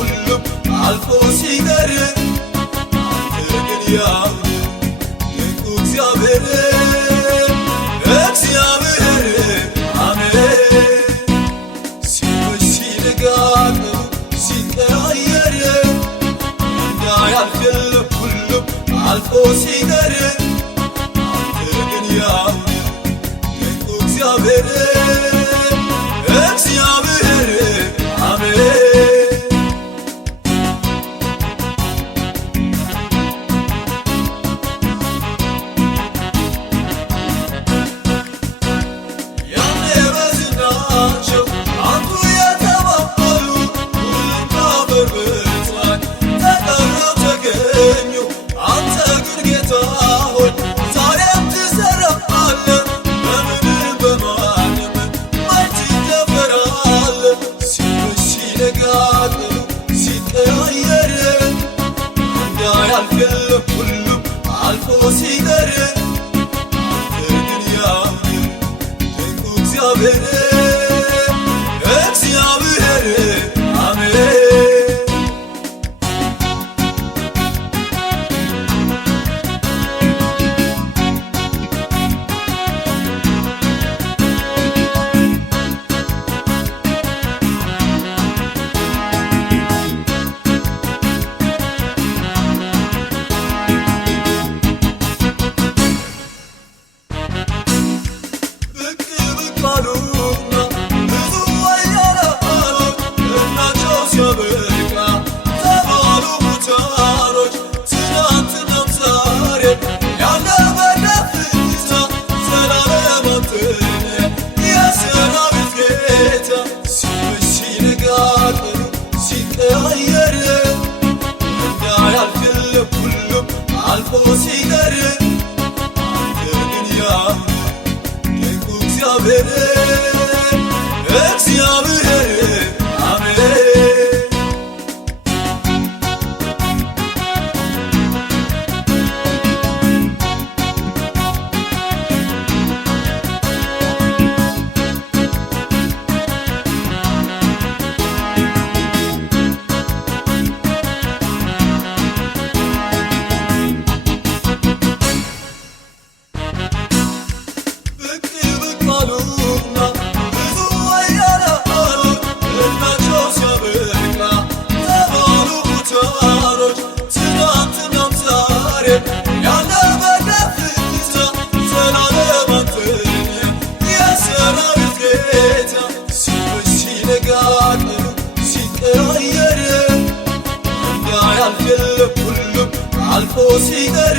ሁሉም አልፎ ሲቀር አንተ ግን ያው ድንቁ እግዚአብሔር አሜን። ሲመሽ ሲነጋ ሲቀያየር እንዳያልፍ ሁሉም አልፎ ሲቀር አንተ ግን ያው ድንቁ እግዚአብሔር አሜን። ሲቀያየር እንዳያልፍ ሁሉም አልፎ ሲቀር አንተ ግን ያው ድንቁ እግዚአብሔር አሜን። ሲቀያየር እንዳያልፍ ሁሉም አልፎ ሲቀር አንተ ግን ያው ድንቁ እግዚአብሔር አሜን። ሲቀያየር እንዳያልፍ ሁሉም አልፎ ሲቀር